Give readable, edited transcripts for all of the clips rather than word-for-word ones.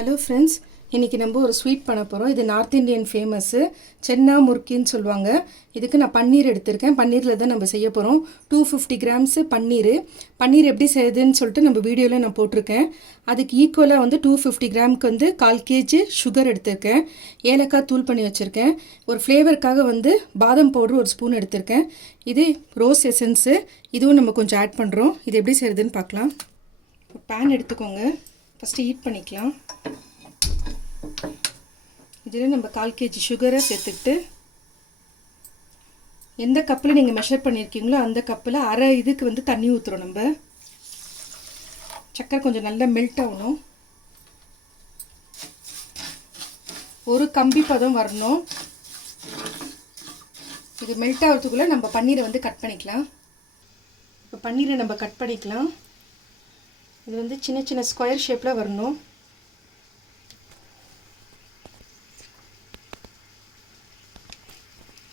Hello friends, இன்றைக்கி நம்ம ஒரு ஸ்வீட் பண்ண போகிறோம். இது நார்த் இந்தியன் ஃபேமஸ்ஸு சென்னா முர்க்கின்னு சொல்லுவாங்க. இதுக்கு நான் பன்னீர் எடுத்திருக்கேன். பன்னீரில் தான் நம்ம செய்ய போகிறோம். 250 கிராம்ஸு பன்னீர் எப்படி செய்யுதுன்னு சொல்லிட்டு நம்ம வீடியோவில் நான் போட்டிருக்கேன். அதுக்கு ஈக்குவலாக வந்து 250 கிராமுக்கு வந்து 1/4 kg சுகர் எடுத்திருக்கேன். ஏலக்காய் தூள் பண்ணி வச்சுருக்கேன். ஒரு ஃப்ளேவருக்காக வந்து பாதாம் பவுடர் ஒரு ஸ்பூன் எடுத்திருக்கேன். இது ரோஸ் எசன்ஸு, இதுவும் நம்ம கொஞ்சம் ஆட் பண்ணுறோம். இது எப்படி செய்யுதுன்னு பார்க்கலாம். பேன் எடுத்துக்கோங்க. ஃபஸ்ட்டு ஹீட் பண்ணிக்கலாம். இதில் நம்ம 1/4 kg சுகரை சேர்த்துக்கிட்டு, எந்த கப்பில் நீங்கள் மெஷர் பண்ணியிருக்கீங்களோ அந்த கப்பில் அரை இதுக்கு வந்து தண்ணி ஊற்றுறோம். நம்ம சக்கரை கொஞ்சம் நல்லா மெல்ட் ஆகணும். ஒரு கம்பி பதம் வரணும். இது மெல்ட் ஆகிறதுக்குள்ளே நம்ம பன்னீரை வந்து கட் பண்ணிக்கலாம். இப்போ பன்னீரை நம்ம கட் பண்ணிக்கலாம். இது வந்து சின்ன சின்ன ஸ்கொயர் ஷேப்பில் வரணும்.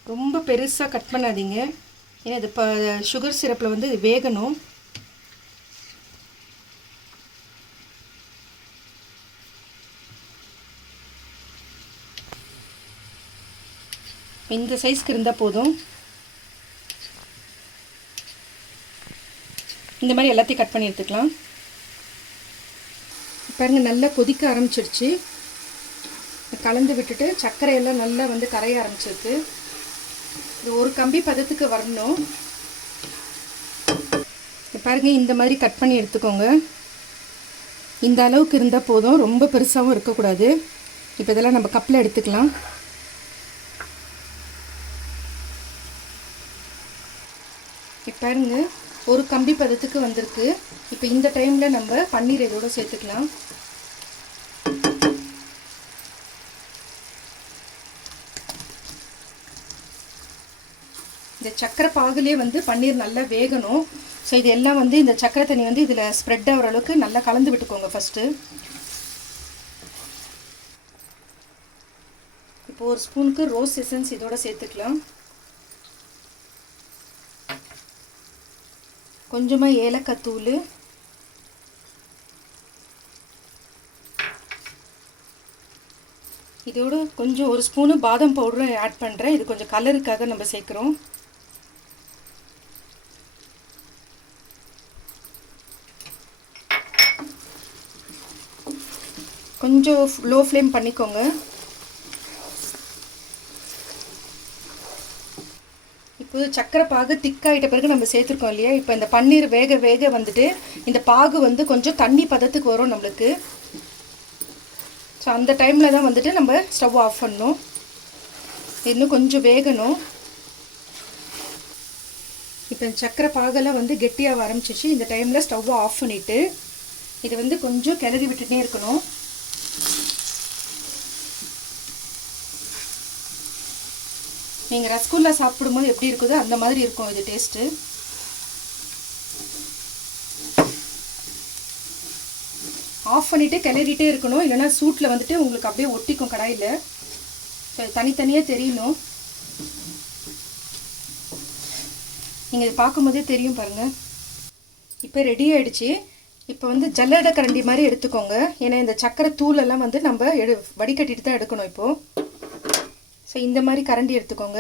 ரொம்ப பெருசாக கட் பண்ணாதீங்க, ஏன்னா இது இப்போ சுகர் சிரப்பில் வந்து இது வேகணும். இந்த சைஸ்க்கு இருந்தால் போதும். இந்த மாதிரி எல்லாத்தையும் கட் பண்ணி எடுத்துக்கலாம். பாருங்கள், நல்லா கொதிக்க ஆரம்பிச்சிடுச்சு. கலந்து விட்டுட்டு சர்க்கரையெல்லாம் நல்லா வந்து கரைய ஆரம்பிச்சிருக்கு. இது ஒரு கம்பி பதத்துக்கு வரணும். பாருங்கள், இந்த மாதிரி கட் பண்ணி எடுத்துக்கோங்க. இந்த அளவுக்கு இருந்தால் போதும், ரொம்ப பெருசாகவும் இருக்கக்கூடாது. இப்போ இதெல்லாம் நம்ம கப்பில் எடுத்துக்கலாம். இப்போ பாருங்கள், ஒரு கம்பி பதத்துக்கு வந்திருக்கு. இப்போ இந்த டைமில் நம்ம பன்னீர் இதோட சேர்த்துக்கலாம். இந்த சக்கரை பாகுலேயே வந்து பன்னீர் நல்லா வேகணும். ஸோ இது எல்லாம் வந்து இந்த சக்கரை தண்ணி வந்து இதில் ஸ்ப்ரெட் ஆகிற அளவுக்கு நல்லா கலந்து விட்டுக்கோங்க ஃபஸ்ட்டு. இப்போ ஒரு ஸ்பூனுக்கு ரோஸ் எசன்ஸ் இதோட சேர்த்துக்கலாம். கொஞ்சமாக ஏலக்காய் தூள், இதோட கொஞ்சம் ஒரு ஸ்பூனு பாதாம் பவுடரும் ஆட் பண்ணுறேன். இது கொஞ்சம் கலருக்காக நம்ம சேர்க்குறோம். கொஞ்சம் லோ ஃப்ளேம் பண்ணிக்கோங்க. இப்போ சக்கரை பாகு திக்காயிட்ட பிறகு நம்ம சேர்த்துருக்கோம் இல்லையா, இப்போ இந்த பன்னீர் வேக வேக வந்துட்டு இந்த பாகு வந்து கொஞ்சம் தண்ணி பதத்துக்கு வரும் நம்மளுக்கு. ஸோ அந்த டைமில் தான் வந்துட்டு நம்ம ஸ்டவ் ஆஃப் பண்ணணும். இன்னும் கொஞ்சம் வேகணும். இப்போ சக்கரை பாகெல்லாம் வந்து கெட்டியாக ஆரம்பிச்சிச்சு. இந்த டைமில் ஸ்டவ்வை ஆஃப் பண்ணிவிட்டு இதை வந்து கொஞ்சம் கிளறி விட்டுட்டே இருக்கணும். நீங்கள் ரசகுல்லா சாப்பிடும்போது எப்படி இருக்குதோ அந்த மாதிரி இருக்கும் இது டேஸ்ட்டு. ஆஃப் பண்ணிவிட்டு கிளறிட்டே இருக்கணும், இல்லைனா சூட்டில் வந்துட்டு உங்களுக்கு அப்படியே ஒட்டிக்கும் கடாயில். தனித்தனியாக தெரியணும். நீங்கள் இது பார்க்கும்போதே தெரியும் பாருங்கள். இப்போ ரெடி ஆகிடுச்சு. இப்போ வந்து ஜல்லடை கரண்டி மாதிரி எடுத்துக்கோங்க, ஏன்னா இந்த சக்கரை தூளெல்லாம் வந்து நம்ம வடிகட்டிட்டு தான் எடுக்கணும் இப்போது. ஸோ இந்த மாதிரி கரண்டி எடுத்துக்கோங்க.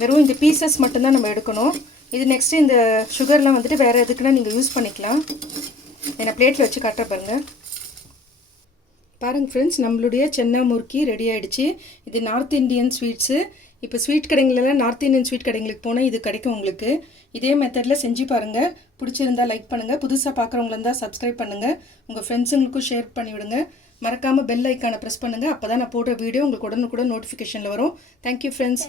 வெறும் இந்த பீசஸ் மட்டும்தான் நம்ம எடுக்கணும். இது நெக்ஸ்ட்டு இந்த சுகர்லாம் வந்துட்டு வேறு எதுக்குன்னா நீங்கள் யூஸ் பண்ணிக்கலாம். நான் பிளேட்டில் வச்சு காட்டுற பாருங்கள். பாருங்கள் ஃப்ரெண்ட்ஸ், நம்மளுடைய சென்னா முர்க்கி ரெடி ஆகிடுச்சு. இது நார்த் இந்தியன் ஸ்வீட்ஸு. இப்போ ஸ்வீட் கடைங்களெல்லாம் நார்த் இந்தியன் ஸ்வீட் கடைங்களுக்கு போனால் இது கிடைக்கும் உங்களுக்கு. இதே மெத்தடில் செஞ்சு பாருங்கள். பிடிச்சிருந்தால் லைக் பண்ணுங்கள். புதுசாக பார்க்குறவங்களா இருந்தால் சப்ஸ்கிரைப் பண்ணுங்கள். உங்கள் ஃப்ரெண்ட்ஸுங்களுக்கும் ஷேர் பண்ணிவிடுங்க. மறக்காமல் பெல் ஐக்கானை ப்ரெஸ் பண்ணுங்கள். அப்போ தான் நான் போடுற வீடியோ உங்களுக்கு உடனுக்குடன் நோட்டிஃபிகேஷனில் வரும். Thank you friends.